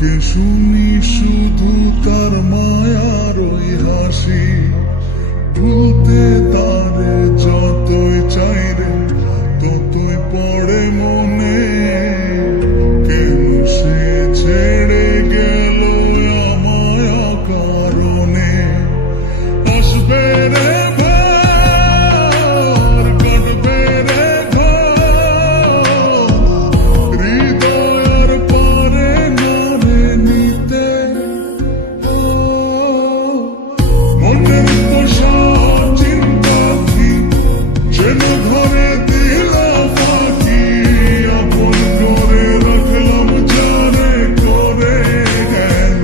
কে শুনি শুধু তার মায়ার ওই হাসি, ভুলতে তারে যতই চাই রে ততই পড়ে মনে, কেন সে ছেড়ে গেল আমায় কারণে। আসবে রে ঘর, কাটবে রে ঘর, হৃদয়ের পরে নারে নিতে। মনের তো সব চিন্তা কি যেন ঘরে দিলাম ফাঁকি, আপন করে রাখলাম যারে করে গেল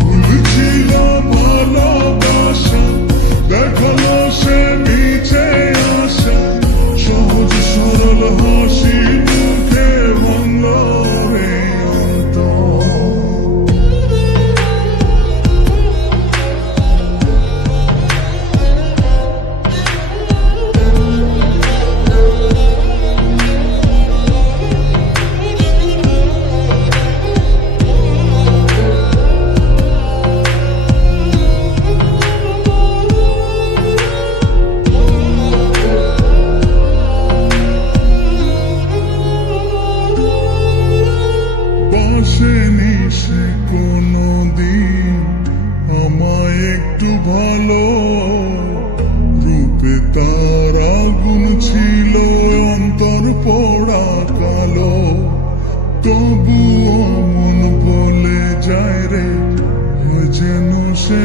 ভুল ছিল ভালোবাসা, দেখালো সে মিছে আশা, সহজ সরল হাসি মুখে ভাঙল রে অন্তর। বসেনি সে কোনদিন আমায় একটু ভালো, রূপে তার আগুন ছিল অন্তর পোড়া কালো, তবুও মন বলে যায় রে হয় যেন সে